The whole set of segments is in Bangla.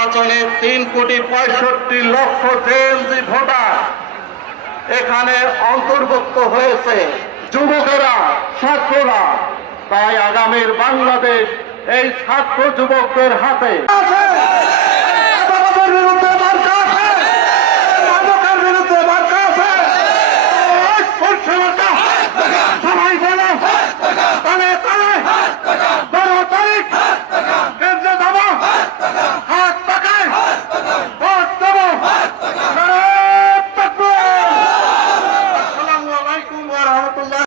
নির্বাচনে 3,65,00,000 জেএনজি ভোটার এখানে অন্তর্ভুক্ত হয়েছে, যুবকেরা, ছাত্ররা। তাই আগামীর বাংলাদেশ এই ছাত্র যুবকদের হাতে। সবাই বলো, তালে তালে 12 তারিখ কেন্দ্রে যাবো, হাত পাকায় ভোট দেবো। আসসালামু আলাইকুম ওয়া রাহমাতুল্লাহ।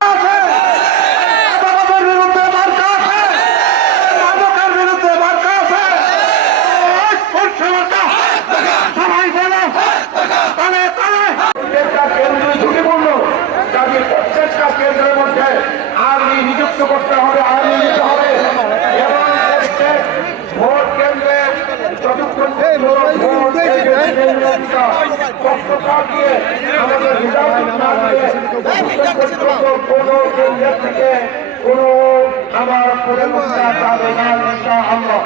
সবাই বলো, তালে তালে কেন্দ্র ঝুঁকি পড়ল। যাতে প্রত্যেকটা কেন্দ্রের মধ্যে আর্মি নিযুক্ত করতে হবে, আর্মি নিতে হবে এবং ভোট কেন্দ্রে যতক্ষণ পক্ষপাত দিয়ে আমাদের হিসাব না দিয়ে কোনো কেন্দ্রের থেকে কোনো আমার পরিবর্তন যাবে না ইনশাআল্লাহ।